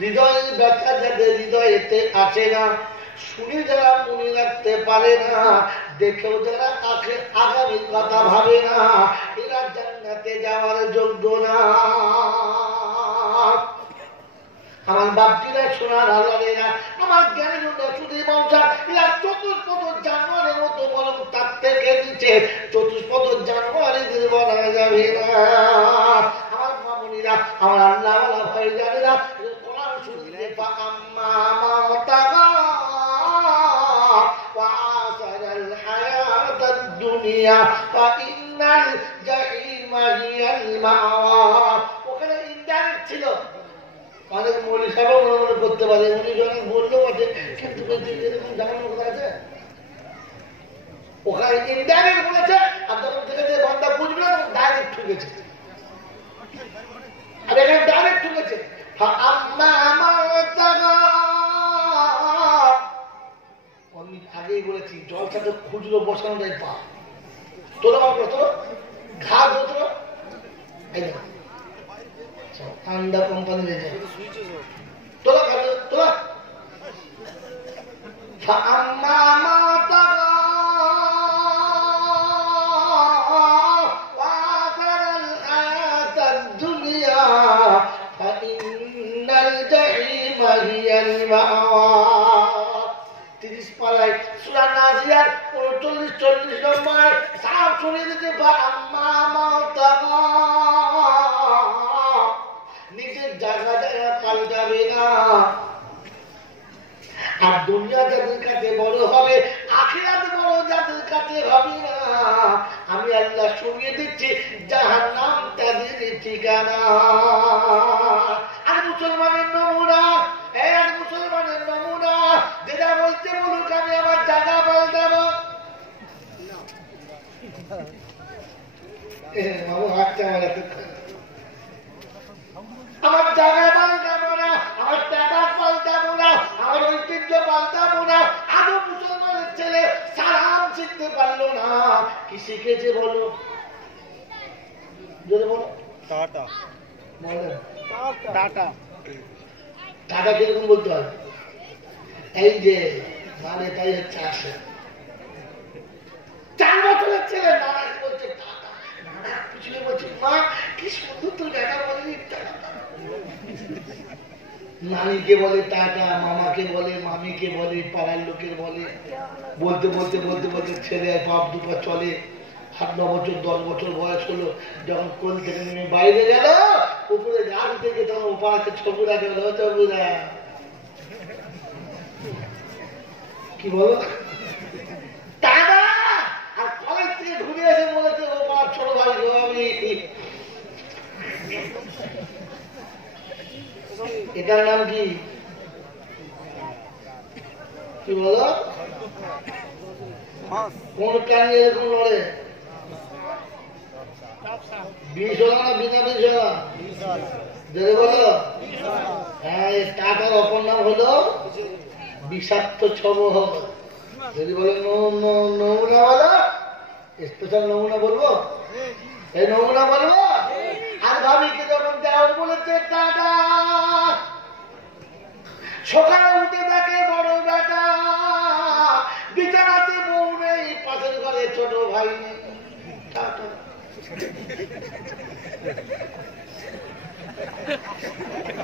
হৃদয় ব্যথা যাদের হৃদয়েতে আসে না, শুনে যারা মনে রাখতে পারে না, দেখেও যারা আগামীর কথা ভাবে না, এরা জান্নাতে যাওয়ার যোগ্য না। আমার বাপজিরা, সোনার আল্লাহেরা, আমার জ্ঞানের শুধু বংশা, এরা চতুষ্পদ জানোয়ারের মতো, বরং তার থেকে নিচে চতুষ্পদ জানোয়ারেদের বলা যাবে না। আমার মামুনিরা, আমার আল্লাহ ভাই জানেরা, কোরআন শুনলে ফাআম্মা মান তাগা ওয়া আসারাল হায়াতাদ দুনিয়া ফাইন্নাল জাহিমা হিয়াল মাওয়া। ওখানে ইনডাইরেক্ট ছিল, অনেক মৌলিক সাহেব মনে করতে পারে, উনি অনেক বললেও আছে, কিন্তু এরকম জানানোর কথা আছে। ওখানে ইনডাইরেক্ট বলেছে, আর তখন থেকে যে বান্দা বুঝবে না, ডাইরেক্ট ঠুকেছে। আর এখানে ডাইরেক্ট ঠুকেছে। আমি আগেই বলেছি, জল সাথে খুচরো বসানো যায় পা, তোলা মাত্র তো ঘাট হতো ঠান্ডা কোম্পানি তোলা তোলা। নিজের জায়গা জায়গা পাল্টাবে না। আর দুনিয়া যাদের কাছে বড় হবে, আখিরাত বড় যাদের কাছে হবে না, আমি আল্লাহ শুনিয়ে দিচ্ছি জাহান্নাম তাদের ঠিকানা। আর মুসলমানের নমুনা, এক মুসলমানের নমুনা, যেটা বলতে বলুক আমি আমার জায়গা পাল্টাবো। আমার জায়গা পাল্টাবো না, আমার টাকা পাল্টাবো না, আমার ঐতিহ্য পাল্টাবো না। আরো মুসলমানের ছেলে সালাম শিখতে পারলো না, কি শিখেছে বলো? যদি বলো টাটা, বলেন টাটা। টাটা কিরকম বলতে হবে? এই যে মানে তাই হচ্ছে আসে 4 বছরের ছেলে নানা বলছে টাটা, নানা পিছনে বলছে মা কি সুন্দর তোর টাকা বলেনি। নানিকে বলে টাটা, মামাকে বলে, মামিকে বলে, পাড়ার লোকের বলে, বলতে বলতে বলতে বলতে ছেলে বাপ দুপা চলে। 8-9 বছর 10 বছর বয়স হলো, যখন কোল থেকে নেমে বাইরে গেল, উপরে গান থেকে তখন ওপাড়াকে ছবুরা গেল, ছবুরা কি বলো টাটা। আর কলেজ থেকে ঘুরে এসে বলেছে ওপাড়ার ছোট ভাই আমি। এটার নাম কি কি বলো? কোন প্রাণী এরকম লড়ে? বিষ হলো না বিনা বিষ হলো? যদি বলো হ্যাঁ, টাকার অপর নাম হলো বিষাক্ত ছবহ। যদি বলো নমুনা বলো, স্পেশাল নমুনা বলবো, এই নমুনা বলবো। আর ভাবিকে যখন দেওয়ার বলেছে টাটা, সকালে উঠে দেখে বড় বেটা বিছানাতে বউ নেই, পাশের ঘরে ছোট ভাই নেই। টাটা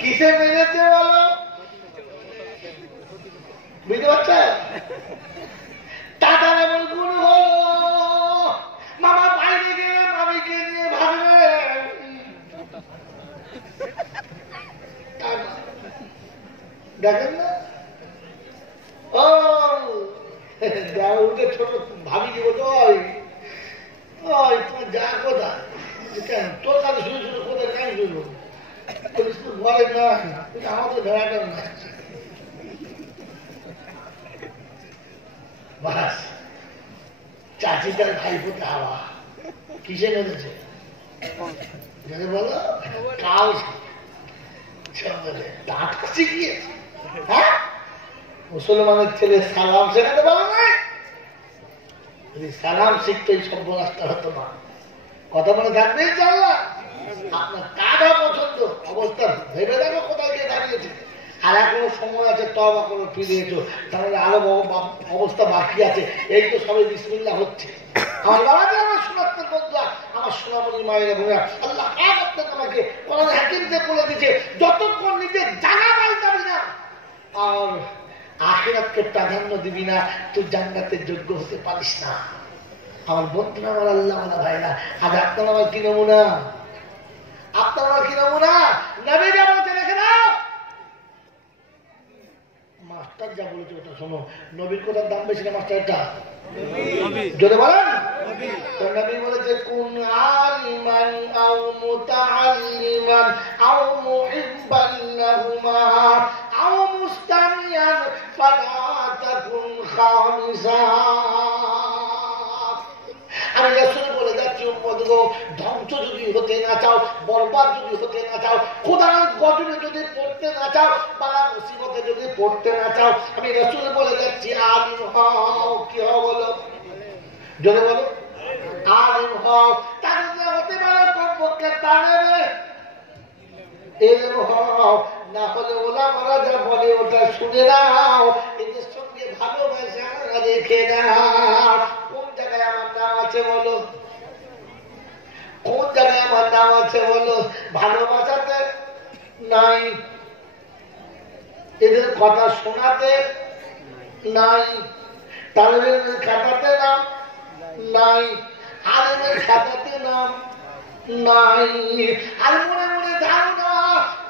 কিসে মেরেছে বলো? বুঝতে পারছে? টাটার এমন গুণ হলো, মামা বাইরে গিয়ে মামিকে নিয়ে ভাববে দেখেন না। ও উঠে ছোট ভাবি কি বলতো, তোমার যা কোথা তোর কাছে শুরু শুরু কোথায় কাজ শুরু বলে না, আমাদের ধরাটা না। বাস চাচি তার ভাই ফুটে হাওয়া কিসে মেরেছে বলো? কাল দাঁত শিখিয়েছে। হ্যাঁ, মুসলমানের ছেলে সালাম শেখাতে পারো না? যদি সালাম শিখতে সর্বনাশটা হতো না। কথা মনে থাকবে ইনশাআল্লাহ। আপনার টাকা পছন্দ অবস্থা ভেবে দেখো কোথায় আর এখনো সময় আছে, তওবা করো, ফিরে এসো, তাহলে আরো অবস্থা বাকি আছে। এই তো সবাই বিসমিল্লাহ হচ্ছে। আমার বাবাকে, আমার সোনাত্মের বন্ধুরা, আমার সোনামণি মায়ের বোনেরা, আল্লাহ আপনাকে আমাকে কোরআন হাকিমতে বলে দিয়েছে, যতক্ষণ নিজের জায়গা পাল্টাবি না আর আখিরাতকে প্রাধান্য দিবি না, তুই জান্নাতের যোগ্য হতে পারিস না। আমার বন্ধুরা, আমার আল্লাহ আমার ভাইরা, আজ আপনার আমার কি নমুনা, আপনার আমার কি নমুনা। নবী যা বলতে রেখে দাও, মাস্টার যা বলেছে ওটা শোনো। নবীর কোথার দাম বেশি না মাস্টারটা? যদি বলেন তো নবী বলেছে, কুন আলিমান আও মুতাআল্লিমান আও মুহিব্বান লাহুমা আও মুস্তামিয়ান ফালা তাকুন খামিসা। আমি রাসূল বলে যাচ্ছি, উম্মতগো, ধ্বংস যদি হতে না চাও, বরবাদ যদি হতে না চাও, খোদার গজবে যদি পড়তে না চাও, বালা মুসিবতে যদি পড়তে না চাও, আমি রাসূল বলে যাচ্ছি, আলিম হও। কি হও বলো? জোরে বলো। আলিম হও। তাহলে হতে পারে কমপক্ষে তাহলে এলেম হও, না হলে ওলামারা যা বলে ওটা শুনে নাও, এদের সঙ্গে ভালোবাসা রেখে নাও। কোন জায়গায় আমার নাম আছে বলো? কোন জায়গায় আমার নাম আছে বলো? ভালোবাসাতে নাই, এদের কথা শোনাতে নাই, তালেবের খাতাতে নাম নাই, আলেমের খাতাতে নাম নাই। আর মনে মনে ধারণা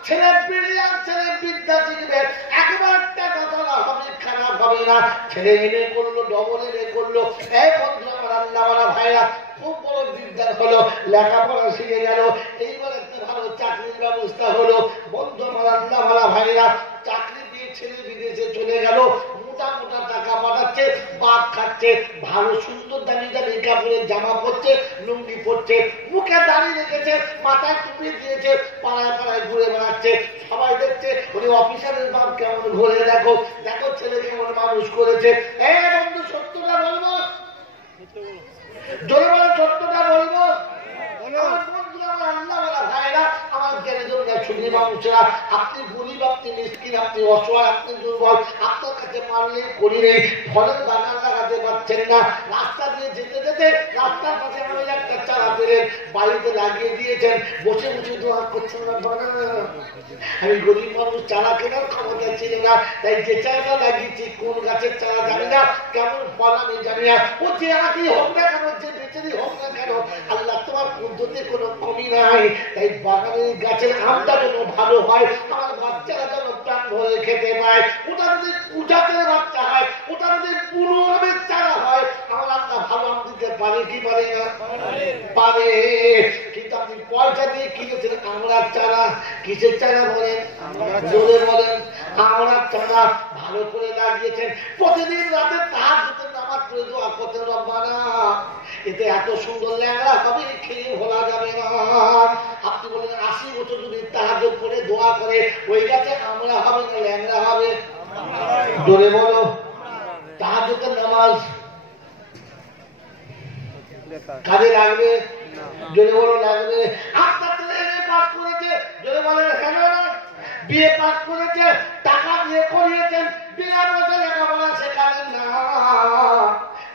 ছেলে ব্রিলিয়ান, ছেলে বিদ্যা শিখবে, একবার টাকা তোলা হবে, খারাপ হবে না। ছেলে এনে করলো, ডবল এনে করলো। এই বন্ধু আমার আল্লাহ ভাইরা, খুব বড় বিদ্যার হলো, লেখাপড়া শিখে গেল, এইবার একটা ভালো চাকরির ব্যবস্থা হলো। বন্ধু আমার আল্লাহ ভাইরা, চাকরি দিয়ে ছেলে বিদেশে চলে গেল, মোটা মোটা টাকা পাঠাচ্ছে, বাদ খাচ্ছে, ভালো সুন্দর দামি দামি কাপড়ের জামা পরছে, লুঙ্গি পরছে, মুখে দাঁড়িয়ে রেখেছে, মাথায় টুপি দিয়েছে, পাড়ায় পাড়ায় ঘুরে বেড়াচ্ছে, সবাই দেখছে উনি অফিসারের বাপ কেমন ঘুরে, দেখো দেখো ছেলে কেমন মানুষ করেছে। এ বন্ধু, সত্যটা বলবো, জোরে বলে সত্যটা বলবো। আপনি গরিব, আপনি মিসকিন, আপনি অসহায়, আপনি দুর্বল, আপনার কাছে মারলে করি নেই, ফলের বাগান লাগাতে পারছেন না, রাস্তা দিয়ে যেতে যেতে রাস্তার পাশে আমি একটা চারা পেলেন, বাড়িতে লাগিয়ে দিয়েছেন, বসে বসে দোয়া করছেন না, আমি গরিব মানুষ, চারা কেনার ক্ষমতা ছিল না, তাই যে চারাটা লাগিয়েছি, কোন গাছের চারা জানি না, কেমন ফল আমি জানি না, ও যে আগে হোক না কেন, যে বেচারি হোক না কেন, আল্লাহ তোমার পদ্ধতি কোনো কমি নাই। তাই বাগানের গাছের আমটা যেন ভালো হয়, আমার বাচ্চারা যেন প্রাণ ভরে খেতে পায়, ওটা যদি পূজাতের বাচ্চা হয়, ওটা যদি পুরো আমের চারা হয়, আমার আল্লাহ ভালো আম দিতে পারে কি পারে না? পারে। কিন্তু আপনি পয়সা দিয়ে কিনেছেন আমড়ার চারা, কিসের চারা বলেন? জোরে বলেন। আমড়ার চারা ভালো করে লাগিয়েছেন, প্রতিদিন রাতে তাহাজ্জুদের নামাজ পড়ে দোয়া করতে, রব্বানা এতে এত সুন্দর ল্যাংড়া হবে, খেয়ে ভোলা যাবে না। আপনি বলেন 80 বছর যদি তাহাজ্জুদ করে দোয়া করে, ওই গাছে আমড়া হবে না ল্যাংড়া হবে? জোরে বলো। তাহাজ্জুদের নামাজ কাজে লাগবে? জোরে বলো লাগবে। আপনার ছেলে এমএ পাস করেছে, জোরে বলেন কেন না? বিএ পাস করেছে, টাকা দিয়ে করিয়েছেন, বিনা পয়সা লেখাপড়া শেখালেন না,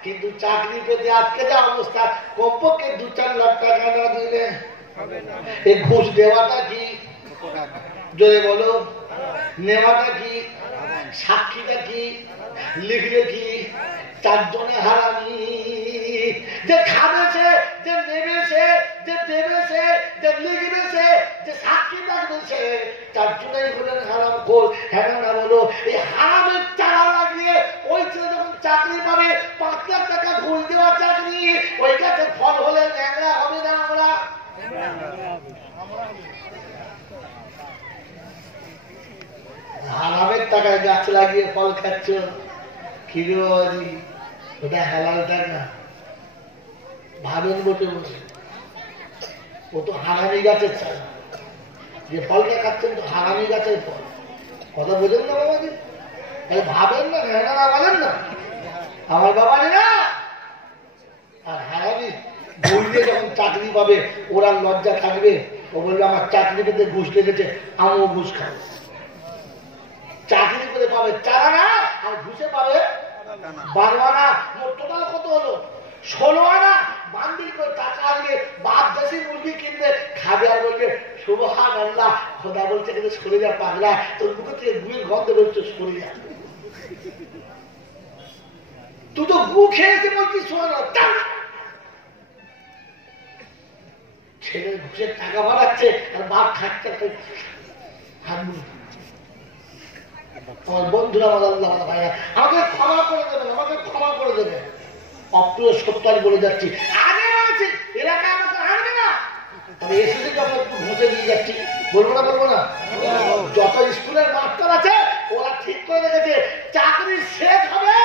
কিন্তু চাকরি পেতে আজকে যা অবস্থা, কমপক্ষে 2-4 লাখ টাকা না দিলে এই ঘুষ দেওয়াটা কি? জোরে বলো। নেওয়াটা কি? সাক্ষীটা কি? লিখলে কি? 4 জনে হারামি। যে খাবেছে, যে নেবেছে, যে দেবেছে, যে লিখবেছে, যে সাক্ষী লাগবেছে, 4 জনেই হলেন হারাম খোর। হ্যাঁ না বলো, এই হারামের চারা লাগিয়ে ওই ছেলে যখন চাকরি পাবে, 5 লাখ টাকা ঘুষ দেওয়া চাকরি, ওই গাছে ফল হলে ন্যাংরা হবে না? আমরা হারামের টাকায় গাছ লাগিয়ে ফল খাচ্ছ, খিরি ওটা হালাল টাকা ভাবেন বসে বসে। ও তো হারামি গাছের চারা, যে ফলটা খাচ্ছেন তো হারামি গাছের ফল। কথা বোঝেন না বাবাজি? তাহলে ভাবেন না, হ্যাঁ না বলেন না, আমার বাবা না। আর হারামি বই দিয়ে যখন চাকরি পাবে, ওরা লজ্জা থাকবে, ও বলবে আমার চাকরি পেতে ঘুষ লেগেছে, আমিও ঘুষ খাবো। পাবে 4 আনা আর ঘুষে পাবে 12 আনা। মোট টোটাল কত হলো? 16 আনা। বান্ডিল করে টাকা আনবে, বাপ দেশি মুরগি কিনবে, খাবে আর বলবে সুবহানাল্লাহ। খোদা বলছে কিন্তু সরে যা পাগলা, তোর মুখে থেকে গুয়ের গন্ধ বলছে সরে যা। তুই তো গু খেয়েছে বলছিস সুবহানাল্লাহ। ছেলে ঘুষের টাকা বাড়াচ্ছে আর বাপ খাচ্ছে। আমার বন্ধুরা, আমার আল্লাহ ভাইয়া, আমাকে ক্ষমা করে দেবেন, আমাকে ক্ষমা করে দেবেন। অপ্রিয় সত্য আমি বলে যাচ্ছি, আগে বলেছি এলাকা আমাকে আনবে না, তবে এসে যখন একটু ঘুষে দিয়ে যাচ্ছি, বলবো না বলবো না? যত স্কুলের মাস্টার আছে ওরা ঠিক করে রেখেছে চাকরি শেষ হবে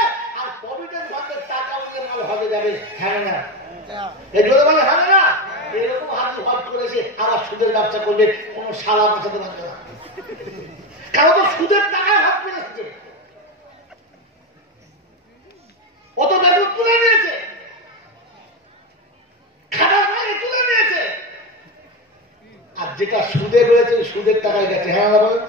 আর প্রভিডেন্ট ফান্ডের টাকা উঠে মাল হজে যাবে। হ্যাঁ না? এগুলো বলে হ্যাঁ না? এরকম হাজি হজ করেছে আবার সুদের ব্যবসা করবে, কোনো শালা বাঁচাতে পারবে না, কারণ তো সুদের টাকায় হজ করেছে। ও তো বেতন তুলে নিয়েছে, খাবার মানে তুলে নিয়েছে, আর যেটা সুদে রয়েছে সুদের টাকায় গেছে। হ্যাঁ না বলেন?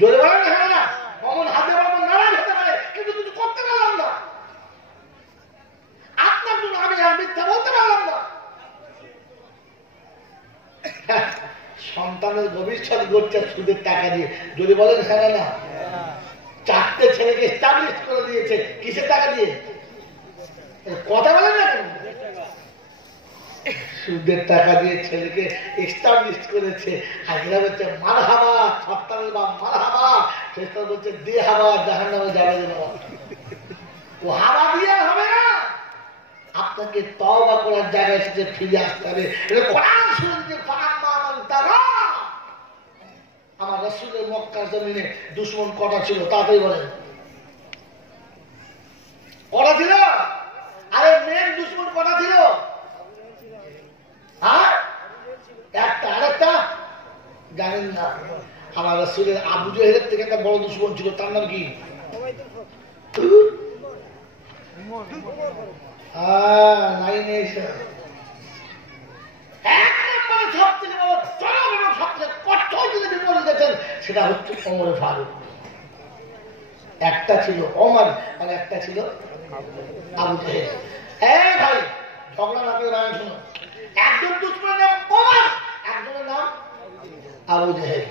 জোরে বলেন হ্যাঁ না? অমন হাতে অমন নারাজ হতে পারে, কিন্তু কিছু করতে পারলাম না। আপনার জন্য আমি আর মিথ্যা বলতে পারলাম না। সন্তানের ভবিষ্যৎ গড়ছে সুদের টাকা দিয়ে। যদি বলেন হ্যাঁ না? 4টে ছেলেকে এস্টাবলিশ করে দিয়েছে কিসের টাকা দিয়ে? কথা বলেন না কেন? সুদের টাকা দিয়ে ছেলেকে এস্টাবলিশ করেছে। আর এরা বলছে মারহাবা, সন্তানের বাপ মারহাবা, শেষটা বলছে দে হাবা, জাহান্নামে যাবে না। ও হাবা দিয়ে হবে না, আপনাকে তওবা করার জায়গায় এসে ফিরে আসতে হবে। কোরআন শুনতে তারা আমার রাসূলের মক্কার জমিনে দুশমন কটা ছিল? তাড়াতাড়ি বলেন, কটা ছিল? আরে মেন দুশমন কটা ছিল? হ্যাঁ, একটা। আরেকটা জানেন না? আমার রাসূলের আবু জেহেলের থেকে একটা বড় দুশমন ছিল, তার নাম কি? লাইনে এসে সেটা হচ্ছে ওমর ফারুক। একটা ছিল ওমর আর একটা ছিল আবু জেহেল। ভাই ঝগড়া না করে রায় শুনো, একজন দুশমনের নাম ওমর, একজনের নাম আবু জেহেল।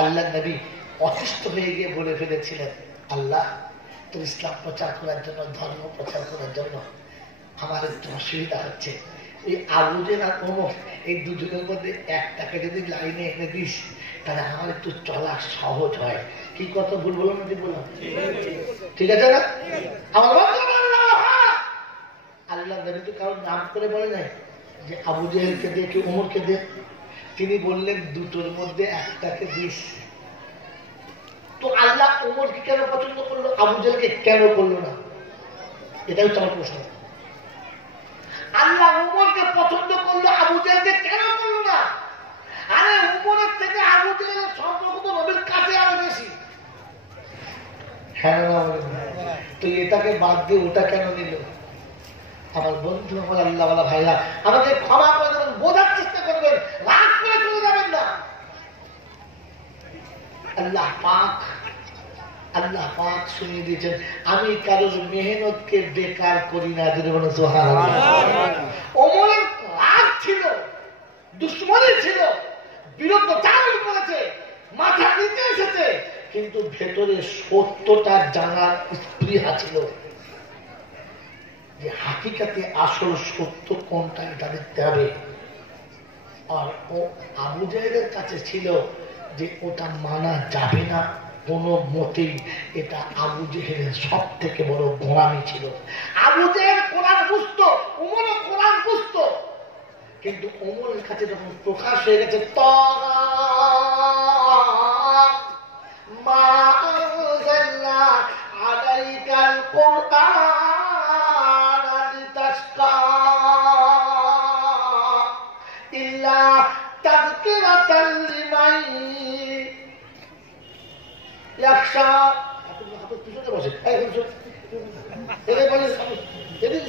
আল্লাহ নবী অসুস্থ হয়ে গিয়ে বলে ফেলেছিলেন, আল্লাহ তোর ইসলাম প্রচার করার জন্য, ধর্ম প্রচার করার জন্য আমার একটু অসুবিধা হচ্ছে। এই আবু জেহেল আর ওমর এই দুজনের মধ্যে একটাকে যদি লাইনে এনে দিস তাহলে আমার একটু চলা সহজ হয়। কি কথা ভুল বললাম না? ঠিক বললাম? ঠিক আছে না? আমার আল্লাহ নবী তো কারোর নাম করে বলে নাই যে আবু জেহেলকে দে কি ওমরকে দে। তিনি বললেন দুটোর মধ্যে একটাকে দিস। তো আল্লাহ ওমরকে কেন পছন্দ করলো, আবু জেহেলকে কেন করলো না? এটাই হচ্ছে আমার প্রশ্ন। আল্লাহ উমরকে পছন্দ করলো, আবু জেহেলকে কেন করলো না? আরে উমরের থেকে আবু জেহেলের সম্পর্ক তো নবীর কাছে আরো বেশি। হ্যাঁ না? তো এটাকে বাদ দিয়ে ওটা কেন নিল? আমার বন্ধু, আমার আল্লাহওয়ালা ভাইরা, আমাকে ক্ষমা করে দেবেন, বোঝার চেষ্টা করবেন, রাগ করে চলে যাবেন না। আল্লাহ পাক শুনিয়ে দিয়েছেন, আমি কারোর মেহনতকে বেকার করি না। যদি বলেন সুবহানাল্লাহ। ওমরের রাগ ছিল, দুশ্মনী ছিল, বিরুদ্ধচারণ করেছে, মাথা নিতে এসেছে, কিন্তু ভেতরে সত্যটা জানার স্পৃহা ছিল যে হাকিকাতে আসল সত্য কোনটা এটা দেখতে হবে। আর ও আবু জেহেলের কাছে ছিল যে ওটা মানা যাবে না কোনো মতেই। এটা আবু জেহেলের সব থেকে বড় গোঁড়ামি ছিল। আবু জেহেল কোরআন বুঝতো, ওমরও কোরআন বুঝতো, কিন্তু ওমরের কাছে যখন প্রকাশ হয়ে গেছে মা আনজালনা আলাইকাল কুরআন লিতাশকা ইল্লা তাযকিরাতাল লিমান ইয়াখশা। আপনি হাতে পিছনে বসে, এদের বলে এদের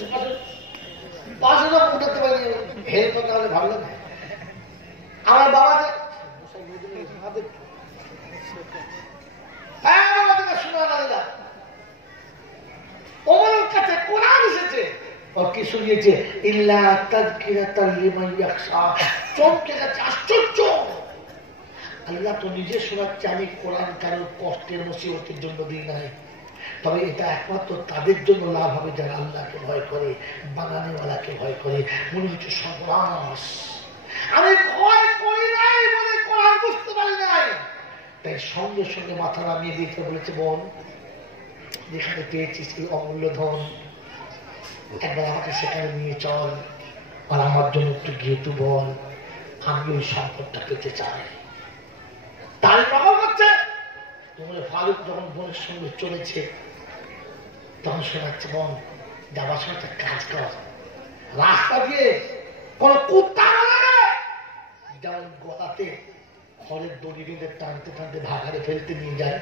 পাশে তো উঠাতে পারিনি, হেল্প করতে হলে ভাবলেন আমার বাবাকে শোনা শুনিয়েছে ইল্লা তাযকিরাতাল লিমান ইয়াখশা। চমকে গেছে, আশ্চর্য। আল্লাহ তো নিজে শোনাচ্ছে আমি কোরআন কারোর কষ্টের মুসিবতের জন্য দিই নাই, তবে এটা একমাত্র তাদের জন্য লাভ হবে যারা আল্লাহকে ভয় করে, বানানেওয়ালাকে ভয় করে। মনে হচ্ছে সর্বনাশ, আমি ভয় করি নাই বলে কোরআন বুঝতে পারি নাই। তাই সঙ্গে সঙ্গে মাথা নামিয়ে দিতে বলেছে, বোন যেখানে পেয়েছিস এই অমূল্য ধন, একবার আমাকে সেখানে নিয়ে চল, আর আমার জন্য একটু গিয়ে তুই বল আমি ওই সম্পদটা পেতে চাই। তাই প্রভাব হচ্ছে তোমার ফারুক যখন বোনের সঙ্গে চলেছে তখন শোনাচ্ছে, বোন যাবার সময় একটা কাজ কর, রাস্তা দিয়ে কোন কুত্তা যেমন গলাতে খড়ের দড়ি বেঁধে টানতে টানতে ভাগারে ফেলতে নিয়ে যায়,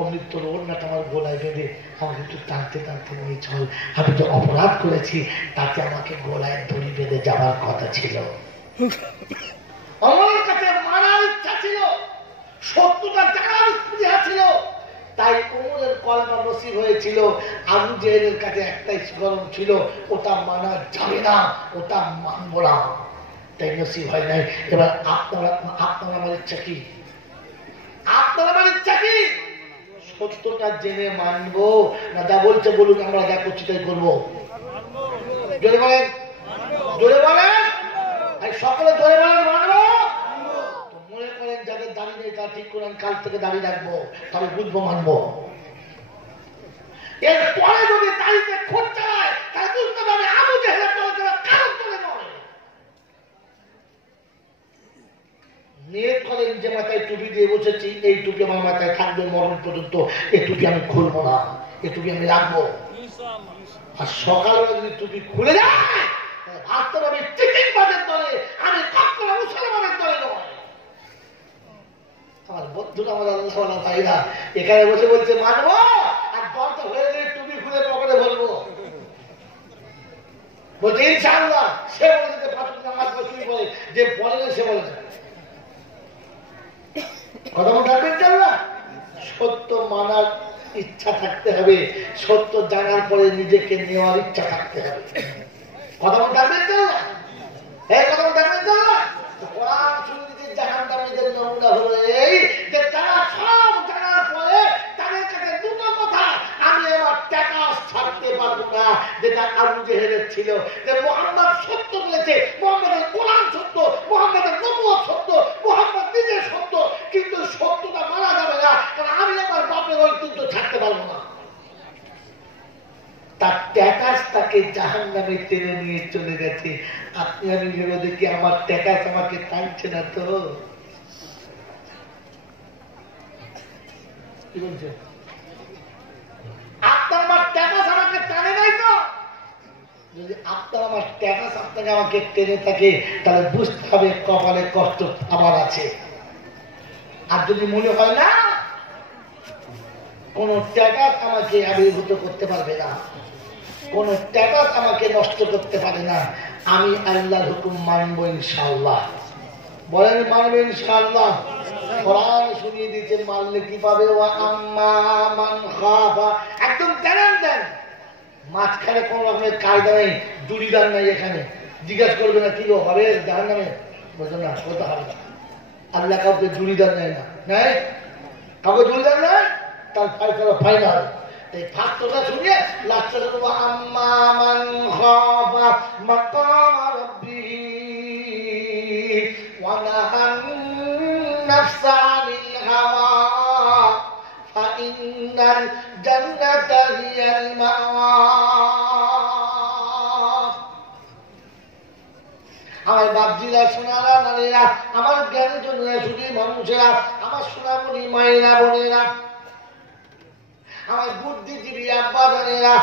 অমনি তোর ওড়নাটা আমার গোলায় বেঁধে আমাকে একটু টানতে টানতে নিয়ে চল। আমি যে অপরাধ করেছি তাতে আমাকে গোলায় দড়ি বেঁধে যাওয়ার কথা ছিল। আমার কাছে মানার ইচ্ছা ছিল, সত্যটা জানার ইচ্ছা ছিল, তাই ওমরের কলমা নসিব হয়েছিল। আবু জেহেলের কাছে একটাই গরম ছিল, ওটা মানা যাবে না, ওটা মানব না, তাই নসিব হয় নাই। এবার আপনার আমার ইচ্ছা কি? আপনার আমার ইচ্ছা কি? সত্যটা জেনে মানবো না যা বলছে বলুন, আমরা যা করছি তাই করবো? জোরে বলেন, জোরে বলেন, সকলে জোরে বলেন মানবো। মনে করেন যাদের দাঁড়িয়ে নেই তা ঠিক করেন কাল থেকে দাঁড়িয়ে রাখবো, তবে বুঝবো মানবো। এরপরে যদি দাঁড়িয়ে খোঁজ চালায় তাহলে বুঝতে পারবে আবু জেহেলের তলে যারা কারণ তলে নয়। নিয়ত করেন যে মাথায় টুপি দিয়ে বসেছি, এই টুপি আমার মাথায় থাকবে মরণ পর্যন্ত, এই টুপি আমি খুলবো না, এই টুপি আমি রাখবো। আর সকালবেলা যদি টুপি খুলে যায় ভাবতে পারবে চিটিংবাজের দলে, আমি কখনো মুসলমানের দলে নয়। আমার বন্ধুরা, আমার আল্লাহ ভাইরা এখানে বসে বলছে মানবো, আর দলটা হয়ে গেলে টুপি খুলে পকেটে বলবো, বলছে ইনশাআল্লাহ। সে বলেছে ফাঁসুক নামাজ তুমি বলে, যে বলে না সে বলেছে কথা থাকবেন চাল্লা। সত্য মানার ইচ্ছা থাকতে হবে, সত্য জানার পরে নিজেকে নেওয়ার ইচ্ছা থাকতে হবে। কথা থাকবেন চাল্লা, এই কথা থাকবেন চাল্লা। কোরআন সুন্নাতের জাহান্নামীদের নমুনা হলো এই যে তারা সব জানার পরে তাদের কাছে দুটো কথা, আমি আমার টাকা ছাড়তে পারবো না, যেটা আবু জেহেলের ছিল, যে মুহাম্মদ সত্য বলেছে, মুহাম্মদের কোরআন সত্য, মুহাম্মদের নবুয়ত সত্য, মুহাম্মদ নিজে সত্য, কিন্তু সত্যটা মানা যাবে না, কারণ আমি আমার বাপের ঐতিহ্য ছাড়তে পারবো না। তার ট্যাকাস তাকে জাহান্নামে টেনে নিয়ে চলে গেছে। আপনি আমি ভেবে দেখি আমার ট্যাকাস আমাকে টানছে না তো? কি বলছে? আপনার আমার ট্যাকাস আমাকে টানে নাই তো? যদি আপনার আমার ট্যাকাস আপনাকে আমাকে টেনে থাকে তাহলে বুঝতে হবে কপালে কষ্ট আমার আছে। আর যদি মনে হয় না, কোন ট্যাকাস আমাকে আবির্ভূত করতে পারবে না, কোন ট্যাকাস আমাকে নষ্ট করতে পারে না, আমি আল্লাহর হুকুম মানবো ইনশাআল্লাহ। বলেন মানবো ইনশাআল্লাহ। কোরআন শুনিয়ে দিয়েছেন মানলে কি পাবে? ওয়া আম্মা মান খাফা, একদম দেন দেন, মাঝখানে কোন রকমের কায়দা নেই, জুড়িদার নাই। এখানে জিজ্ঞাসা করবে না কি হবে জাহান্নামে, বলছো না হতে হবে না। আল্লাহ কাউকে জুড়িদার নেয় না, নেই কাউকে জুড়িদার নেয়, তার ফাইসালা ফাইনাল। এই ফার্স্টটা শুনিয়ে লাস্টটা দেবো আম্মা মান খাফা মাকাম রাব্বিহি ওয়া নাহান নাফসা আনিল হাওয়া ফাইন্নাল জান্নাতা হিয়াল মাওয়া। আমার বাপজিরা, সোনারা, নারীরা, আমার জ্ঞানের জন্য শুধু মানুষেরা, আমার সোনামণি মায়েরা, বোনেরা, আমার বুদ্ধিজীবী আব্বা জানেরা,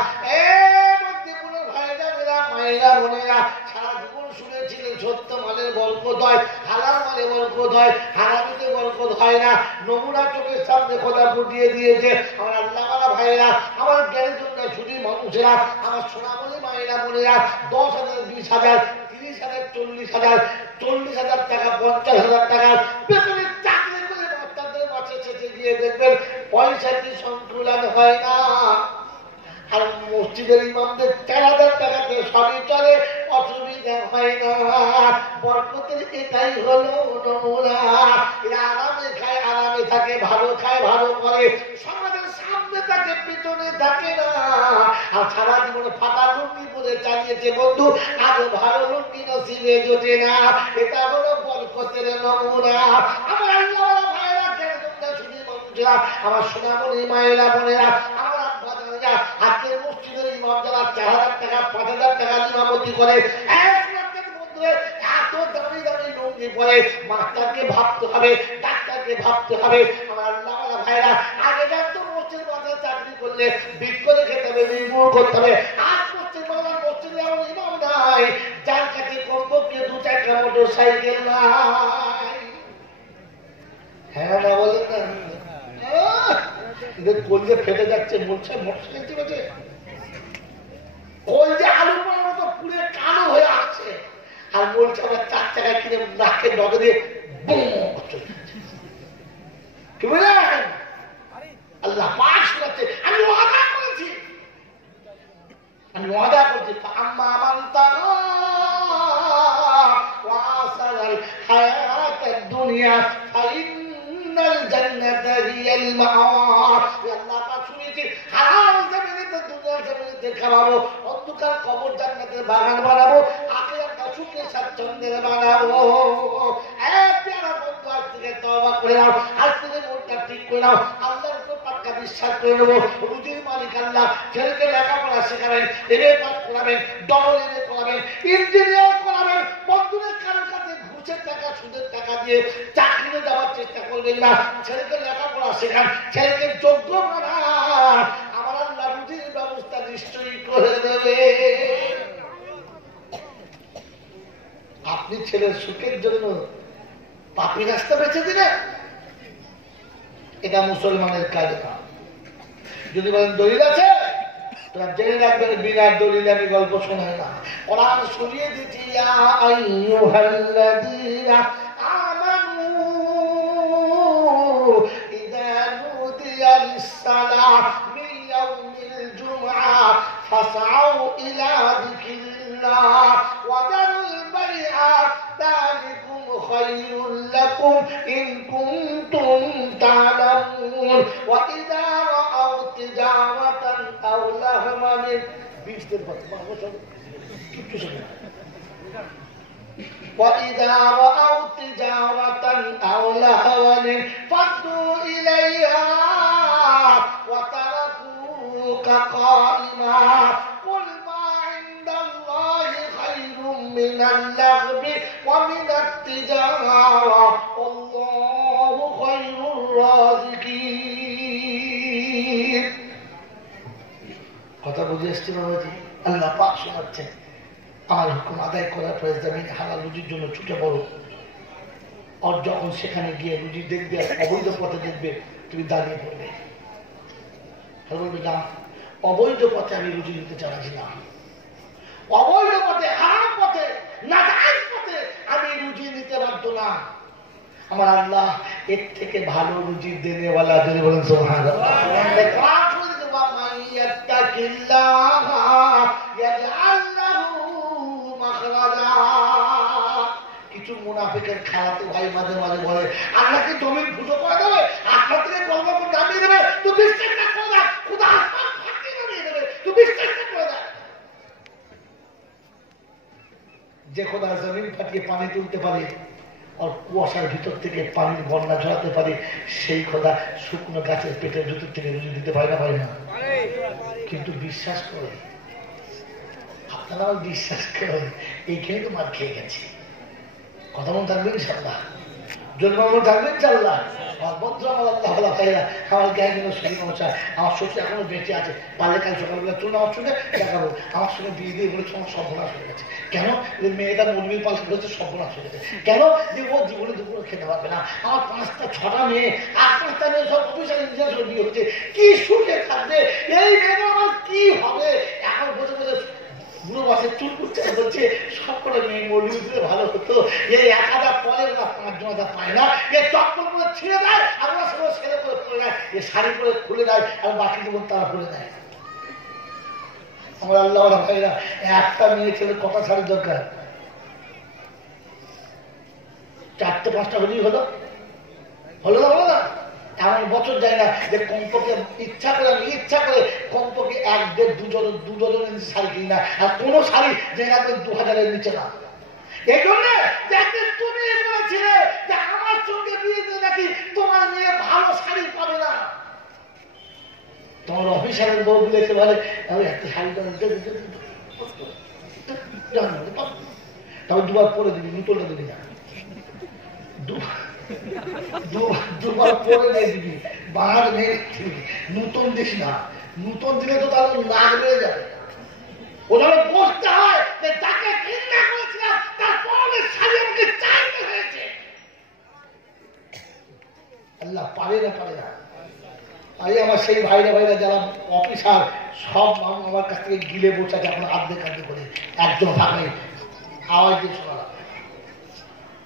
বুদ্ধিপূর্ণ ভাই জানেরা, মায়েরা, বোনেরা, সারা জীবন শুনেছিলেন সত্য মালের বরকত হয়, হালাল মালে বরকত হয়, হারামিতে বরকত হয় না। নমুনা চোখের সামনে খোদা ফুটিয়ে দিয়েছে। আমার আল্লাহওয়ালা ভাইরা, আমার জ্ঞানের জন্য শুধু মানুষেরা, আমার সোনামণি মায়েরা, বোনেরা, 10,000, 20,000, 30,000, 40,000, 40,000 টাকা, 50,000 টাকার বেতনের চাকরি করে বাচ্চাদের মাঠে ছেঁচে গিয়ে দেখবেন পয়সা কি সংকুলন হয় না। আর মসজিদের ইমামদের 4,000 টাকাতে সবই চলে, অসুবিধা হয় না। বরকতের এটাই হলো নমুনা। এরা আরামে খায়, আরামে থাকে, ভালো খায়, ভালো করে, সমাজের সামনে থাকে, পিছনে থাকে না। আর সারা জীবনে ফাঁকা লুঙ্গি পরে চালিয়েছে বন্ধু, আরো ভালো লুঙ্গি নসিবে জোটে না। এটা হলো বরকতের নমুনা। আমার আল্লাহ ভাইরা, আমার সোনামণি মায়েরা, বোনেরা, আমার আব্বা জানেরা, আজকের মসজিদের ইমাম যারা 4,000 টাকা 5,000 টাকা ইমামতি করে, এত দামি দামি লুঙ্গি পরে, মাস্টারকে ভাবতে হবে, ডাক্তারকে ভাবতে হবে। আমার আল্লাহ ভাইরা, আগে জানতো মসজিদ মাথায় চাকরি করলে বিট করে খেতে হবে, নির্মূল করতে হবে। আজ মসজিদ মাথার মসজিদে এমন ইমাম নাই যার কাছে কমপক্ষে 2-4টা মোটর সাইকেল নাই। হ্যাঁ না বলেন না? কলজে ফেটে যাচ্ছে, বলছে মোটরসাইকেল চেপেছে, কলজে আলু পড়ার মতো পুড়ে কালো হয়ে আসছে, আর বলছে আমার 4 টাকা কিনে নাকে নজরে দিয়ে কি বললেন? আল্লাহ পাক শোনাচ্ছে, আমি ওয়াদা করেছি, আমি ওয়াদা করছি, আম্মা মানতা ওয়াসাল হায়াতাদ দুনিয়া ফাইন্নাল জান্নাতা হিয়াল মাআওয়া। আল্লাহ পাক শুনিয়েছে, হালাল জমিনে তো দুনিয়ার জমিনে খাওয়াবো, অন্ধকার কবর জান্নাতের বাগান বানাবো, আখিরাতটা সুখে স্বাচ্ছন্দ্যের বানাবো। প্যারা বন্ধু, আজ থেকে তওবা করে নাও, আজ থেকে মনটা ঠিক করে নাও, আল্লাহর উপর পাক্কা বিশ্বাস করে নেবো। রুজির মালিক আল্লাহ। ছেলেকে লেখাপড়া শেখাবেন, এমএ পাস করাবেন, ডবল এমএ করাবেন, ইঞ্জিনিয়ার করাবেন। বন্ধুদের কারোর কাছে ঘুষের টাকা, সুদের টাকা দিয়ে চাকরিতে যাওয়ার চেষ্টা করবেন না। ছেলেকে লেখাপড়া শেখান, ছেলেকে যোগ্য বানান। আমার আল্লাহ রুজির ব্যবস্থা নিশ্চয়ই করে দেবে। আপনি ছেলের সুখের জন্য পাপি রাস্তা বেছে দিলেন, এটা মুসলমানের কাজ না। যদি বলেন দলিল আছে, তোরা জেনে রাখবেন, বিনা দলিলে আমি গল্প শোনাই না। কোরআন শুনিয়ে দিচ্ছি, ইয়া আইয়ুহাল্লাযীনা আমানু ইযা নুদিয়া লিস-সালাহ মিন ইয়াউমিল জুমআহ ফাসআউ ইলা যিকরিল্লাহ ওয়া দারুল বাইআ যালিকুম খায়রুল লাকুম ইন কুনতুম তা'লামুন ওয়া ইযা রাআউ তিজারাতান আও লাহমান বিশদের কথা কিছু শুনে وَإِذَا رَأَوْا تِجَارَةً أَوْ لَهْوًا انفَضُّوا إِلَيْهَا وَتَرَكُوكَ قَائِمًا قُلْ مَا عِندَ اللَّهِ خَيْرٌ مِّنَ اللَّغْوِ وَمِنَ التِّجَارَةِ وَاللَّهُ خَيْرُ الرَّازِقِينَ। কথা বুঝে এসছি বাবাজি? আল্লাহ পাক শোনাচ্ছেন, আমার হুকুম আদায় করার পরে জমিনে হালাল রুজির জন্য ছুটে পড়ো। আর যখন সেখানে গিয়ে রুজি দেখবে, অবৈধ পথে দেখবে, তুমি দাঁড়িয়ে পড়বে, বলবে না, অবৈধ পথে আমি রুজি নিতে চাচ্ছি না, অবৈধ পথে, হারাম পথে, নাজায়েজ পথে আমি রুজি নিতে বাধ্য না। আমার আল্লাহ এর থেকে ভালো রুজি দেনেওয়ালা, যদি বলেন সুবহানাল্লাহ। কিছু মুনাফিকের খালাতে ভাই মাঝে মাঝে বলে, আল্লাহকে জমিন ফুটো করে দেবে, আপনার থেকে গল্প নামিয়ে দেবে, তুই বিশ্বাসটা করে দেয়, খুদা আসমান ফাটিয়ে নামিয়ে দেবে, তুই বিশ্বাসটা করে দেয়। যে খোদা জমিন ফাটিয়ে পানি তুলতে পারে আর কুয়াশার ভিতর থেকে পানির বন্যা ঝরাতে পারে, সেই খোদা শুকনো গাছের পেটের ভিতর থেকে রুজি দিতে পারে না, পারে না? কিন্তু বিশ্বাস করে, আপনারা বিশ্বাস করেন, এইখানে তো মার খেয়ে গেছি। কথা মন থাকবেন ইনশাআল্লাহ, জন্ম থাকবেন ইনশাআল্লাহ। আমার বন্ধু, আমার আল্লাহ ভাইরা, আমার গায়ে যেন শরীর মশায়, আমার শ্বশুর এখনো বেঁচে আছে, পারলে কাল সকালবেলা চলুন আমার সঙ্গে দেখাবো। আমার সঙ্গে বিয়ে দিয়ে বলেছে আমার সর্বনাশ হয়ে গেছে। কেন? যে মেয়েটা মুরগির পাল করেছে, সর্বনাশ হয়ে গেছে। কেন? যে ও জীবনে দুপুরে খেতে পারবে না। আমার 5টা-6টা মেয়ে, 8-5টা মেয়ে সব অফিসার ইঞ্জিনিয়ার বিয়ে হচ্ছে, কি সুখে থাকবে এই মেয়েটা, আমার কি হবে? এখন বসে বসে বুড়ো বাসের চুল করছে, বলছে সব করে মেয়ে মরবি দিলে ভালো হতো। এই 1,000 পরে না, 5,000 পায় না, এ চপ্পল করে ছিঁড়ে দেয়, আমরা সবাই ছেলে করে পরে দেয়, এ শাড়ি করে খুলে দেয়, আর বাকি জীবন তারা করে দেয়। আমার আল্লাহ ভাইরা, একটা মেয়ে ছেলে কটা শাড়ির দরকার? 4-5টা হলেই হলো, হলো না? হলো না? এমন বছর যায় না যে কমপক্ষে ইচ্ছা করে কমপক্ষে 1-2 শাড়ি কিনি না, আর কোন শাড়ি যে রাখবেন 2000-এর নিচে না। এই জন্য তুমি বলেছিলে যে আমার সঙ্গে বিয়ে দিয়ে নাকি তোমার মেয়ে ভালো শাড়ি পাবে না। তোমার অফিসারের বউ বলেছে বলে আমি একটা শাড়ি তবে 2বার পরে দিবি, নতুনটা দিবি না, 2বার পরে নিয়ে দিবি, বাহার নিয়ে দিবি, নতুন দিস না। নতুন দিলে তো তাহলে নাক বেড়ে যাবে। ওনারা বসতে হয় যে তাকে ঘৃণা করেছিলাম তার পরনের শাড়ি আমাকে চাইতে হয়েছে। আল্লাহ পারে না। আরে আমার সেই ভাইরা যারা অফিসার সব আমার কাছ থেকে গিলে বসে আছে, এখন আর্ধেক করে একজন থাকে আওয়াজ দিয়ে শোনা।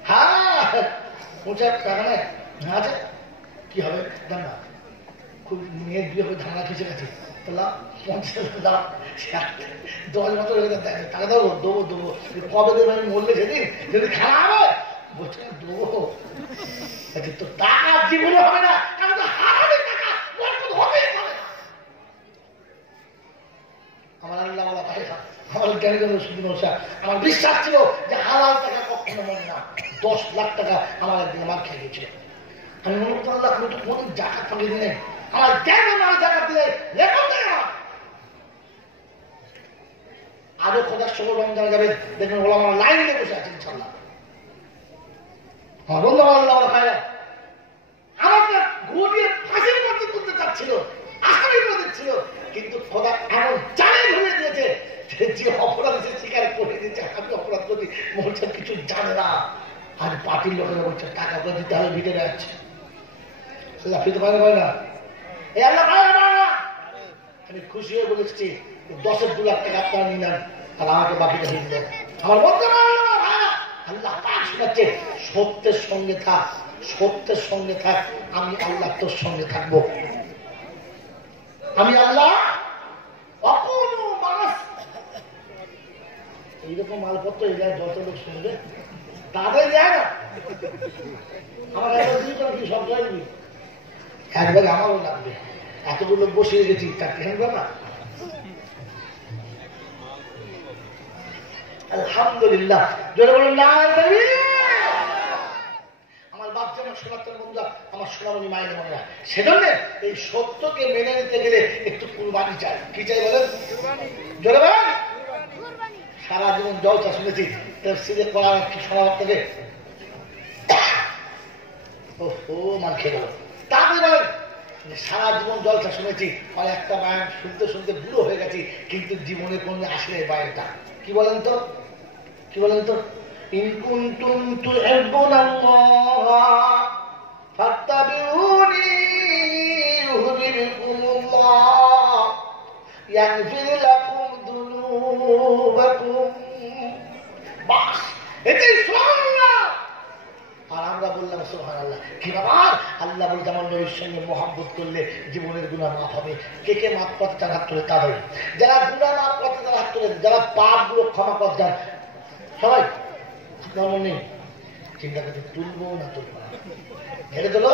হ্যাঁ পৌঁছার টাকা নেই আছে, কি হবে জানা, খুব মেয়ের বিয়ে করে ধানা খেসে গেছে, 10 বছর হয়ে গেছে, টাকা দেবো কবে দেবো, আমি মরলে সেদিন যদি খাওয়া হবে বলছে দেবো, তো টাকা জীবনে হবে না, কারণ তো হারাবে টাকা, হবেই হবে না। আমার আল্লাহ বলা ভাই, আমার জ্ঞানী শুধু আমার বিশ্বাস ছিল যে হালাল টাকা কখনো মনে না। 10 লাখ টাকা আমার একদিন আমার খেয়ে গেছিল। আমি মনে করতাম আল্লাহ তুমি তো কোনদিন জাকাত ফাঁকি দিলে, আমার জ্ঞান আমার জাকাত দিলে রেকর্ড দেয় না। আরো খোঁজার সময় রমজান যাবে, দেখবেন ওরা আমার লাইন দিয়ে বসে আছে ইনশাল্লাহ। আমার বন্ধু আল্লাহ ভাইয়া আমাকে ঘুরিয়ে ফাঁসির মধ্যে তুলতে চাচ্ছিল, আসামি করে দিচ্ছিল, কিন্তু খোদা এমন জানে ধরে দিয়েছে যে অপরাধ স্বীকার করে দিয়েছে আমি অপরাধ করি, বলছে কিছু জানে না। আর পার্টির লোকেরা বলছে টাকা করে দিতে হবে, ভিতরে যাচ্ছে আল্লাহ ফিরতে পারে না। এই আল্লাহ না, আমি খুশি হয়ে বলেছি 10-2 লাখ টাকা আপনারা নিলেন আর আমাকে বাকিটা দিয়ে দিলেন। আমার বন্ধু আল্লাহ পাক শোনাচ্ছে সত্যের সঙ্গে থাক, সত্যের সঙ্গে থাক, আমি আল্লাহ তোর সঙ্গে থাকবো। আমি আল্লাহ এইরকম মালপত্র এলাকায় যত লোক শুনবে তাদের যায় না। আমার কি সব যাইবি একবারে আমারও লাগবে, এতগুলো বসিয়ে গেছি তার কেন না। আলহামদুলিল্লাহ আমার বাচ্চা আমার সোনার বন্ধুরা, আমার সোনামণি মায়ের মনে হয়, সেজন্য এই সত্যকে মেনে নিতে গেলে একটু কুরবানি চাই। কি চাই বলেন? জোরে বলেন। সারা জীবন জলসা শুনেছি, তাফসীরে কোরআন কি শোনা আপনাকে? ও মান খেয়ে গেল। তারপরে বলেন সারা জীবন জলসা শুনেছি, আর একটা বায়ান শুনতে শুনতে বুড়ো হয়ে গেছি, কিন্তু জীবনে কোনো আসলে বায়ানটা কি বলেন তো? কি বলেন তো? ইন কুনতুম তুহিব্বুনাল্লাহ ফাত্তাবিউনি ইউহিব্বুকুমুল্লাহ ইয়াগফির লাকুম যুনুবাকুম। বাস এটাই সুবহানাল্লাহ। আর আমরা বললাম সুবহানাল্লাহ। কি ব্যাপার? আল্লাহ বলতে আমার নবীর সঙ্গে মহব্বত করলে জীবনের গুনাহ মাফ হবে। কে কে মাফ করতে চান হাত তুলে তাদের, যারা গুনাহ মাফ করতে চান হাত তুলে, যারা পাপগুলো ক্ষমা করতে চান সবাই কেমন নেই চিন্তা করতে তুলবো না তুলবো না, ধরে তোলো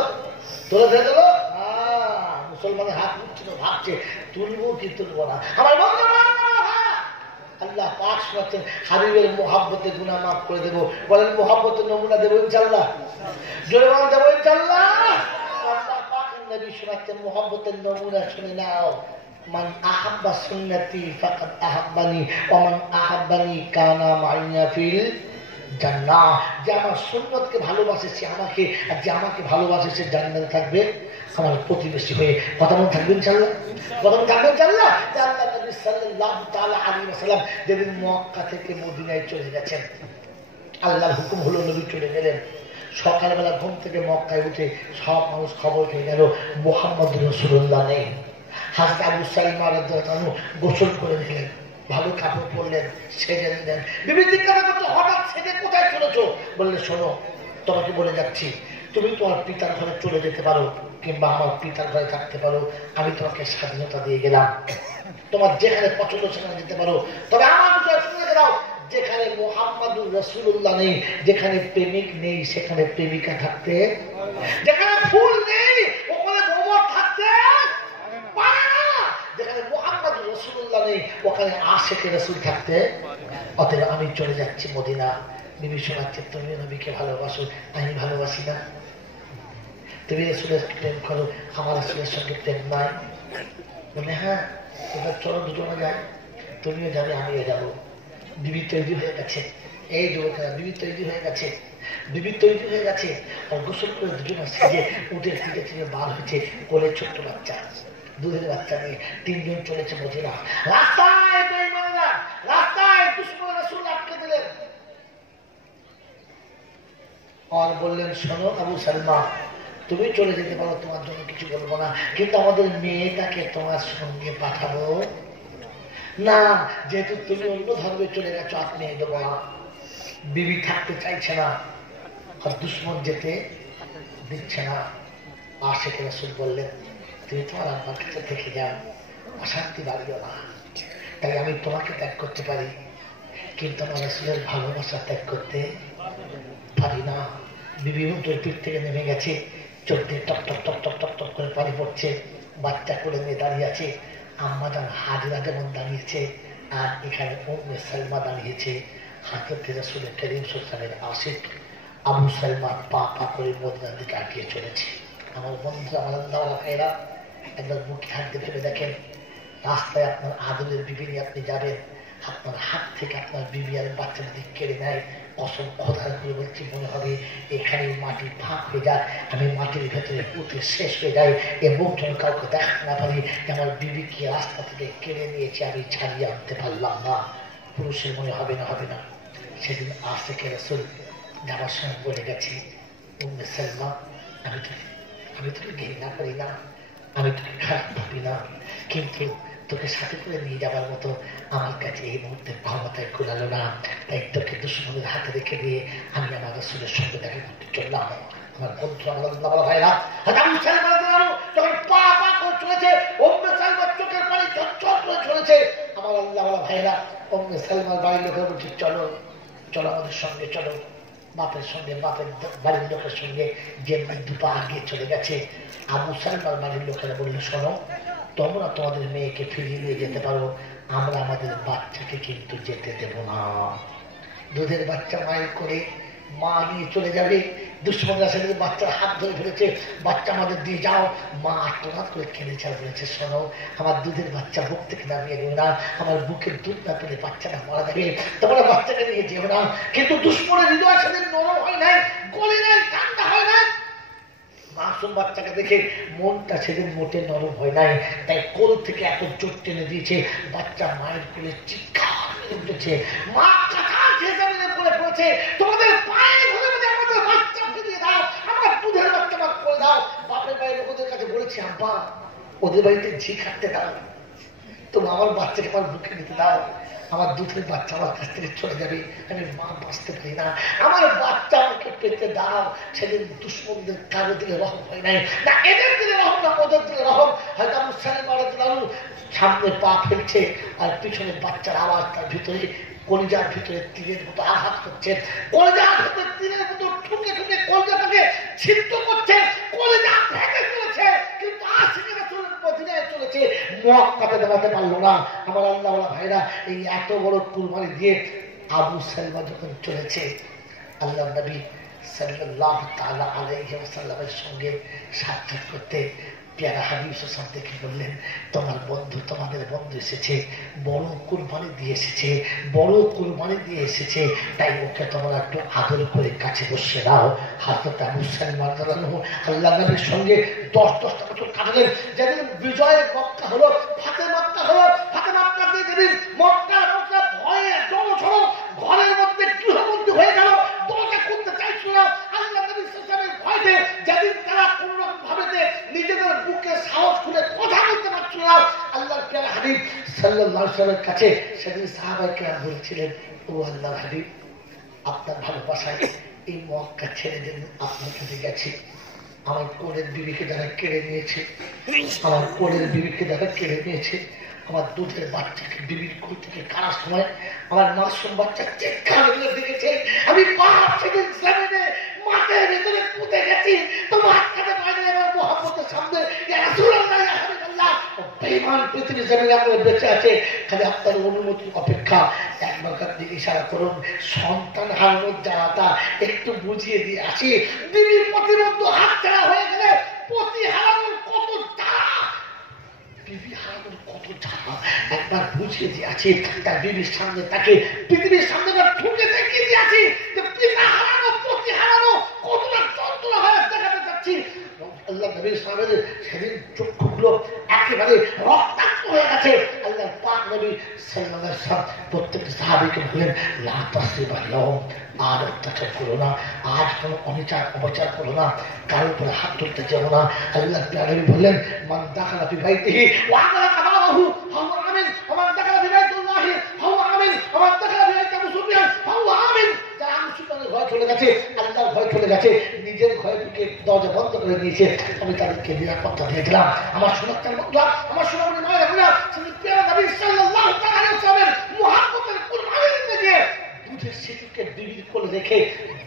তোলে ধরে তোলো। মুসলমানের হাত উঠছিল, ভাবছে তুলবো কি তুলবো না। আমার আল্লাহ পাক শোনাচ্ছেন হাবিবের মোহাব্বতে গুনাহ মাফ করে দেবো। বলেন মোহাব্বতের নমুনা দেবো ইনশাআল্লাহ, জোরে বলেন দেবো ইনশাআল্লাহ। আল্লাহ পাক নবী শোনাচ্ছেন মোহাব্বতের নমুনা শুনে নাও। মান আহাব্বা সুন্নতি ফাকাদ আহাব্বানি ওয়া মান আহাব্বানি কানা মাইয়া ফিল জান্নাহ। যে আমার সুন্নতকে ভালোবাসে সে আমাকে, আর যে আমাকে ভালোবাসে সে জান্নাতে থাকবে আমার প্রতিবেশী হয়ে। কথা মনে থাকবে ইনশাআল্লাহ, কথা মনে থাকবে ইনশাআল্লাহ। যে আল্লাহ নবী সাল্লাল্লাহু তাআলা আলাইহি ওয়াসাল্লাম যেদিন মক্কা থেকে মদিনায় চলে গেছেন, আল্লাহর হুকুম হলো নবী চলে গেলেন। সকালবেলা ঘুম থেকে মক্কায় উঠে সব মানুষ খবর পেয়ে গেল মুহাম্মদ রাসূলুল্লাহ নেই। হযরত আবু সালমা রাদিয়াল্লাহু আনহু গোসল করে নিলেন, ভালো কাপড় পরলেন, সেজে নিলেন। বিবি জিজ্ঞাসা করতো হঠাৎ সেজে কোথায় চলেছো? বললে শোনো তোমাকে বলে যাচ্ছি, তুমি তোমার পিতার ঘরে চলে যেতে পারো, কিংবা আমার পিতার ঘরে থাকতে পারো, আমি তোমাকে স্বাধীনতা দিয়ে গেলাম, তোমার যেখানে পছন্দ সেখানে যেতে পারো। তবে আমার বিষয় শুনে দাও, যেখানে মুহাম্মাদুর রাসূলুল্লাহ নেই, যেখানে প্রেমিক নেই সেখানে প্রেমিকা থাকতে, যেখানে ফুল নেই ওখানে মোমর থাকতে পারে না, যেখানে মুহাম্মাদুর রাসূলুল্লাহ নেই ওখানে আশিকে রাসূল থাকতে। অতএব আমি চলে যাচ্ছি মদিনা। বিবি শোনাচ্ছে, তুমি নবীকে ভালোবাসো, আমি ভালোবাসি না। তুমি রাসূলের প্রেম করো, আমার রাসূলের সঙ্গে প্রেম নাই। বলে হ্যাঁ, এবার চলো দুজনে যাই, তুমিও যাবে আমিও যাবো। বিবি তৈরি হয়ে গেছে, এই যুবকেরা বিবি তৈরি হয়ে গেছে, বিবি তৈরি হয়ে গেছে, আর গোসল করে দুজন সেজে উঠে ফিরে ফিরে বার হয়েছে, কোলে ছোট্ট বাচ্চা, দুধের বাচ্চা নিয়ে তিনজন চলেছে মদিনা। রাস্তায় বেঈমানেরা, রাস্তায় দুশমন রাসূল আটকে দিলেন আর বললেন, শোনো আবু সালমা, তুমি চলে যেতে পারো, তোমার জন্য কিছু বলবো না, কিন্তু আমাদের মেয়েটাকে তোমার সঙ্গে পাঠাবো না, যেহেতু তুমি অন্য ধর্মে চলে গেছো, আপনি দেবো না। বিবি থাকতে চাইছে না, আর দুশ্মন যেতে দিচ্ছে না। আশিকে রাসূল বললেন, তুমি তোমার আব্বার কাছে থেকে যাও, অশান্তি বাড়িও না। তাই আমি তোমাকে ত্যাগ করতে পারি, কিন্তু আমার রাসূলের ভালোবাসা ত্যাগ করতে পারি না। বিবি উল্টোর পিঠ থেকে নেমে গেছে, চোখ দিয়ে টক টক টক টক টক টক করে পানি পড়ছে, বাচ্চা কোলে নিয়ে দাঁড়িয়ে আছে। আম্মাজান হাজরা যেমন দাঁড়িয়েছে, আর এখানে উম্মে সালমা দাঁড়িয়েছে। হযরত রাসূল করিম সাল্লাল্লাহু আলাইহি ওয়াসাল্লামের আশিক আবু সালমা পা পা করে মদিনার দিকে এগিয়ে চলেছে। আমার বন্ধু, আমার আল্লাহওয়ালা ভাইরা, একবার বুকে হাত দিয়ে ভেবে দেখেন, রাস্তায় আপনার আদরের বিবি নিয়ে আপনি যাবেন, আপনার হাত থেকে আপনার বিবি আর বাচ্চা যদি কেড়ে নেয়, কসম খোদার করে বলছি, মনে হবে এখানে মাটি ফাঁক হয়ে যায়, আমি মাটির ভেতরে পুঁতে শেষ হয়ে যাই, এবং যেন কাউকে দেখাতে না পারি আমার বিবিকে রাস্তা থেকে কেড়ে নিয়েছে, আমি ছাড়িয়ে আনতে পারলাম না। পুরুষের মনে হবে না, হবে না। সেদিন আশিকে রাসূল যাওয়ার সময় বলে গেছি, উম্মে সালমা, আমি তোকে ঘৃণা করি না, আমি তোকে খারাপ ভাবি না, কিন্তু তোকে সাথে করে নিয়ে যাবার মতো আমার কাছে এই মুহূর্তে ক্ষমতায় কুলালো না, তাই তোকে দুশমনের হাতে রেখে দিয়ে আমি আমার রাসূলের সঙ্গে দেখা করতে চললাম। আমার বন্ধু, আমার ভাইরা, যখন পা পা করে চলেছে, উম্মে সালমার চোখের পানি ঝরঝর করে চলেছে। আমার আল্লাহওয়ালা ভাইরা, উম্মে সালমার বাড়ির লোকের বলছে, চলো চলো আমাদের সঙ্গে চলো। বাপের সঙ্গে, বাপের বাড়ির লোকের সঙ্গে যে দুপা আগে চলে গেছে। আবু সালমার বাড়ির লোকেরা বললো, শোনো, তোমরা তোমাদের মেয়েকে ফিরিয়ে নিয়ে যেতে পারো, আমরা আমাদের বাচ্চাকে কিন্তু যেতে দেব না। দুধের বাচ্চা মায়ের করে মা নিয়ে চলে যাবে, দুশ্মনরা সেদিন বাচ্চার হাত ধরে ফেলেছে, বাচ্চা আমাদের দিয়ে যাও। মা আত্মনাদ করে কেঁদেছে আর বলেছে, শোনো, আমার দুধের বাচ্চা বুক থেকে নামিয়ে দেবে না, আমার বুকের দুধ না পেলে বাচ্চাটা মারা যাবে, তোমরা বাচ্চাকে নিয়ে যেও না। কিন্তু দুশ্মনের হৃদয় সেদিন নরম হয় নাই, গলে নাই, ঠান্ডা হয় নাই। মাসুম বাচ্চাকে দেখে মনটা সেদিন মোটে নরম হয় নাই, তাই কোল থেকে এত জোর টেনে দিয়েছে, বাচ্চা মায়ের কোলে চিৎকার করে উঠেছে। মা কাঁথা খেয়ে জমিনে পড়ে পড়েছে, তোমাদের পায়ে ধরে বলে আমাদের বাচ্চা ফিরিয়ে দাও, আমার দুধের বাচ্চা আমার করে দাও। বাপের বাইরে ওদের কাছে বলেছে, আব্বা ওদের বাড়িতে ঝি খাটতে দাও, তুমি আমার বাচ্চাকে আমার বুকে নিতে দাও, আমার দুধের বাচ্চা আমার কাছ থেকে চলে যাবে, আমি মা বাঁচতে পারি না, আমার বাচ্চা আমাকে পেতে দাও। সেদিন দুশ্মনদের কারো দিলে রহম হয় নাই, না এদের দিলে রহম, না ওদের দিলে রহম। হয়তো আবু সালমা রাদিয়াল্লাহু সামনে পা ফেলছে আর পিছনে বাচ্চার আওয়াজ তার ভিতরে, কলিজার ভিতরে তীরের মতো আঘাত করছে, কলিজার ভিতরে তীরের মতো ঠুকে ঠুকে কলিজাটাকে ছিদ্র করছে, কলিজা ভেঙে চলেছে। কিন্তু আশিকে রাসূলের মদিনায় চলেছে, মক্কাতে দাঁড়াতে পারলো না। আমার আল্লাহওয়ালা ভাইরা, এই এত বড় কুরবানি দিয়ে আবু সালমা যখন চলেছে, আল্লাহ নবী সাল্লাল্লাহু তাআলা আলাইহি ওয়াসাল্লামের সঙ্গে সাক্ষাৎ করতে, পেয়ারা হাবিব সাল্লাল্লাহু দেখে বললেন, তোমার বন্ধু, তোমাদের বন্ধু এসেছে, বড় কুরবানি দিয়ে এসেছে, বড় কুরবানি দিয়ে এসেছে, তাই ওকে তোমরা একটু আদর করে কাছে বসে দাও। হযরত আবু সালমা রাদিয়াল্লাহু আল্লাহ নবীর সঙ্গে 10-10টা বছর কাটালেন। যেদিন বিজয়ের মক্কা হলো, ফাতে মক্কা হলো, ফাতে মক্কা দিয়ে যেদিন মক্কার লোকরা ভয়ে জড়সড় ঘরের মধ্যে গৃহবন্দী হয়ে গেল, দরজা খুলতে চাইছিল না আল্লাহ নবী সাল্লাল্লাহু আলাইহি ওয়াসাল্লামের ভয়তে, যেদিন তারা কোন রকম ভাবে নিজেদের বুকে সাহস খুলে কথা বলতে পারছিল না আল্লাহর প্রিয় হাবিব সাল্লাল্লাহু আলাইহি ওয়াসাল্লামের কাছে, সেদিন সাহাবায়ে কেরাম বলছিলেন, ও আল্লাহর হাবিব, আপনার ভালোবাসায় এই মক্কা ছেড়ে দিন আপনার কাছে গেছি, আমার কোলের বিবিকে যারা কেড়ে নিয়েছে, আমার কোলের বিবিকে যারা কেড়ে নিয়েছে, আমার দুধের বাচ্চাকে বিবির কোল থেকে কারার সময় আমার মাসুম বাচ্চা চিৎকার করে দেখেছে, আমি পাহাড় থেকে জমিনে মাঠের ভেতরে পুঁতে গেছি, তোমার কাছে বাইরে আমার মোহাম্মদের সামনে বেঈমান পৃথিবীর জমিনে আপনার বেঁচে আছে, খালি আপনার অনুমতির অপেক্ষা। একবার দিকে ইশারা করুন, সন্তান হারানোর জ্বালাটা একটু বুঝিয়ে দিয়ে আসি। বিবির প্রতিবন্ধ হাত ছাড়া হয়ে গেলে পতি হারানোর কত জ্বালা, বিবি হারানোর কত জ্বালা একবার বুঝিয়ে দিয়ে আছি। তার বিবির সামনে তাকে পৃথিবীর সামনে ঠুকে দেখিয়ে দিয়ে আছি যে পিতা হারানো পতি হারানো কতটা যন্ত্রণা হয়ে দেখাতে চাচ্ছি। আল্লাহ নবীর সামনে সেদিন চক্ষুগুলো একেবারে রক্তাক্ত হয়ে গেছে। আল্লাহ পাক নবী সাল্লাল্লাহু আলাইহি ওয়াসাল্লাম প্রত্যেকটা সাহাবীকে বললেন, লা তাসরিবা লাহুম, আর অত্যাচার করো না, আজ কোনো অনিচার অপচার করো না, কারোর উপরে হাত তুলতে যাবো না। আল্লাহ নবী বললেন, মান দাখালা ফি বাইতিহি ওয়া আগলাকা বাবাহু ফাহুয়া আমিন, ওয়া মান দাখালা ফি বাইতিল্লাহি ফাহুয়া আমিন, ওয়া মান দাখালা ফি বাইতি আবু সুফিয়ান ফাহুয়া আমিন। যারা আবু সুফিয়ানের ভয় চলে গেছে, আল্লাহর ভয় চলে গেছে, নিজের ভয় ঢুকে দরজা বন্ধ করে দিয়েছে, আমি তাদেরকে নিরাপত্তা দিয়েছিলাম। আমার সুরক্ষার বন্ধুরা, আমার সোনামণি মায়েরা বোনেরা, সেদিন প্রিয় নবী সাল্লাল্লাহু আলাইহি ওয়াসাল্লামের মুহাব্বতের কুরবানি দিতে গিয়ে দুধের শিশুকে বিবির কোলে রেখে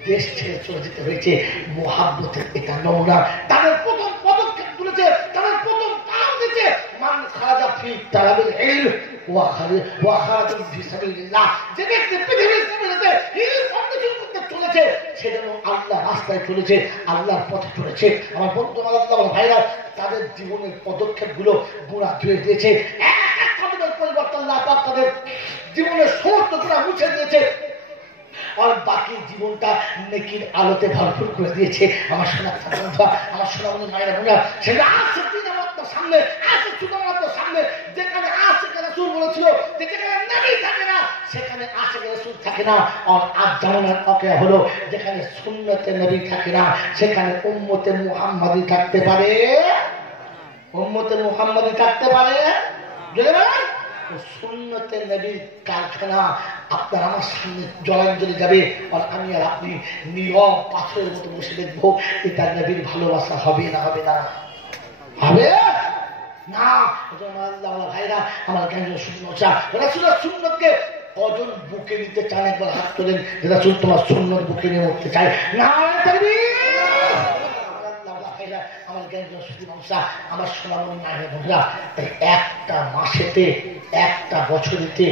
দেশ ছেড়ে চলে যেতে হয়েছে। মুহাব্বতের এটা নমুনা। তাদের প্রথম পদক্ষেপ তুলেছে, তাদের প্রথম কাম দিয়েছে, মান খারাজা ফি তালাবিল ইলম ওয়া খারাজা ফি সাবিলিল্লাহ। যে ব্যক্তি পৃথিবীর জমিনেতে ইলম অর্জন করতে চলেছে, সে যেন আল্লাহর রাস্তায় চলেছে, আল্লাহর পথে চলেছে। আমার বন্ধু আমার ভাইরা, তাদের জীবনের পদক্ষেপগুলো গুণা ধুয়ে দিয়েছে। এক এক কদমের পরিবর্তন আল্লাহ পাক তাদের জীবনের সমস্ত গুণা মুছে দিয়েছে, আর বাকি জীবনটা নেকির আলোতে ভরপুর করে দিয়েছে। আমার সোনার বন্ধুরা, আমার সোনামণি মায়েরা বোনেরা, সেটা আছে দিন আমাদের সামনে, আছে সুতরাং আমাদের সামনে, যেখানে আশিক রাসূল বলেছিল যে যেখানে নবী থাকে না সেখানে আশিক রাসূল থাকে না। আর আজ জামানার ওয়াকিয়া হলো, যেখানে সুন্নতে নবী থাকে না সেখানে উম্মতে মুহাম্মাদি থাকতে পারে, উম্মতে মুহাম্মাদি থাকতে পারে। সুন্নতে নবীর কারখানা আপনার আমার সামনে জলাঞ্জলি যাবে, আর আমি আর আপনি নীরব পাথরের মতো বসে দেখবো, এটা নবীর ভালোবাসা হবে না? হবে না? হবে না। ভাইরা আমার জ্ঞান সুন্নতকে কজন বুকে নিতে চান? একবার হাত তোলেন, রাসূল তোমার সুন্নত বুকে নিয়ে উঠতে চাই। না আমার আমার সোনামণি মায়ের বন্ধুরা, তাই একটা মাসেতে, একটা বছরেতে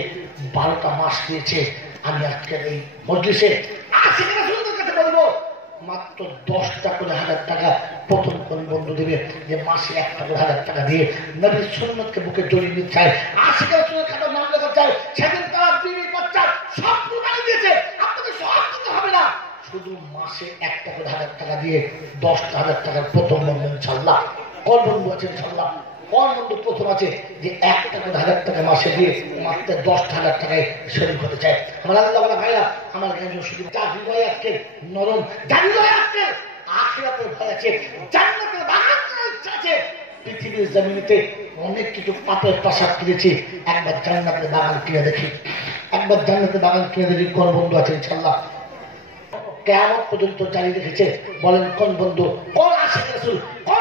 12টা মাস দিয়েছে। আমি আজকের এই মজলিসে কাছে বলবো, মাত্র 10টা করে 1000 টাকা প্রথম কোন বন্ধু দেবে যে মাসে 1টা করে 1000 টাকা দিয়ে নবীর সুন্নতকে বুকে জড়িয়ে নিতে চায়, আশিক রাসূলের খাতার নাম লেখা চায়, সেদিন তারা বিবি বাচ্চা সব কুরবানি দিয়েছে। আপনাদের সব দিতে হবে না, শুধু মাসে 1টা করে 1000 টাকা দিয়ে 10,000 টাকার প্রথম বন্ধু ইনশাআল্লাহ। কোন বন্ধু আছে ইনশাআল্লাহ? কোন বন্ধু প্রথম আছে যে 1টা করে 1000 টাকা মাসে দিয়ে মাত্র 10,000 টাকায় শরীর হতে চায়? আমার আল্লাহ ভাইরা, আমার জ্ঞান শুধু যার হৃদয় আজকে নরম, যার হৃদয় আজকে আখিরাতের ভয় আছে, জান্নাতের বাগান ইচ্ছা আছে। পৃথিবীর জমিনেতে অনেক কিছু পাপের প্রাসাদ কিনেছি, একবার জান্নাতের বাগান কিনে দেখি, একবার জান্নাতের বাগান কিনে দেখি। কোন বন্ধু আছে ইনশাআল্লাহ? কিয়ামত পর্যন্ত জারি রেখেছে। বলেন কোন বন্ধু, কোন আশিক রাসূল, কোন